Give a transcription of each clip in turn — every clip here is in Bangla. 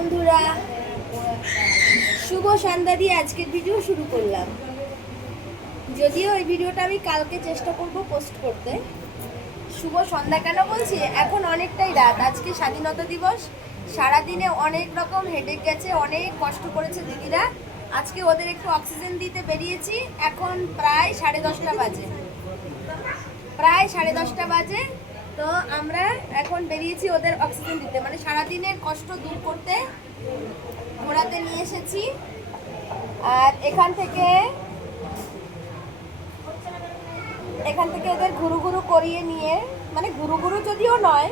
বন্ধুরা, শুভ সন্ধ্যা দিয়ে আজকের ভিডিও শুরু করলাম। যদিও এই ভিডিওটা আমি কালকে চেষ্টা করব পোস্ট করতে। শুভ সন্ধ্যা কেন বলছি, এখন অনেকটাই রাত। আজকে স্বাধীনতা দিবস, সারাদিনে অনেক রকম হেডেক গেছে, অনেক কষ্ট করেছে দিদিরা। আজকে ওদের একটু অক্সিজেন দিতে বেরিয়েছি। এখন প্রায় 10:30 বাজে, তো আমরা এখন বেরিয়েছি ওদের অক্সিজেন দিতে, মানে সারাদিনের কষ্ট দূর করতে ঘোরাতে নিয়ে এসেছি। আর এখান থেকে ওদের ঘুরু ঘুরু করিয়ে নিয়ে, মানে ঘুরু ঘুরু যদিও নয়,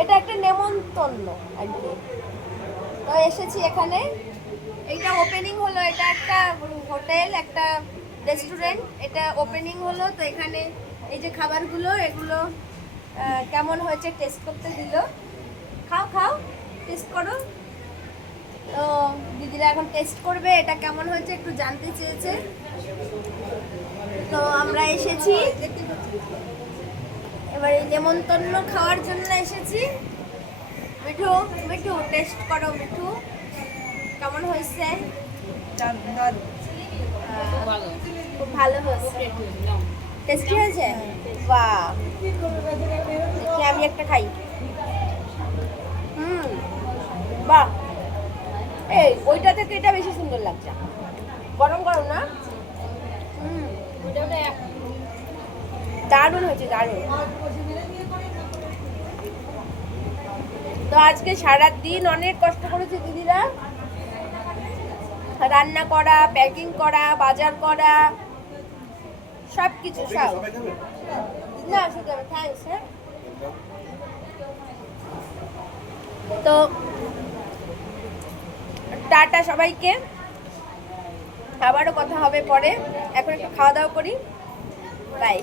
এটা একটা নেমন্তন্ন আর কি। তো এসেছি এখানে, এইটা ওপেনিং হলো, এটা একটা হোটেল, একটা রেস্টুরেন্ট, এটা ওপেনিং হলো। তো এখানে এই যে খাবারগুলো, এগুলো কেমন হয়েছে টেস্ট করতে দিল। খাও টেস্ট করো। তো দিদিরা এখন টেস্ট করবে এটা কেমন হয়েছে, একটু জানতে চেয়েছে। তো আমরা এসেছি এবার এই নেমন্তন্ন খাওয়ার জন্য এসেছি। মিঠু টেস্ট করো। মিঠু, কেমন হয়েছে? খুব ভালো হয়েছে, টেস্টি হয়েছে। বাহ, দেখি আমি একটা খাই। বাহ, এই ওইটা থেকে এটা বেশি সুন্দর লাগছে, গরম গরম না? দারুণ হয়েছে, দারুণ। তো আজকে সারাদিন অনেক কষ্ট করেছে দিদিরা, রান্না করা, প্যাকিং করা, বাজার করা, সব কিছু। সব না শুধু থ্যাংকস। হ্যাঁ, তো টাটা সবাইকে, আবারও কথা হবে পরে। এখন একটু খাওয়া দাওয়া করি, বাই।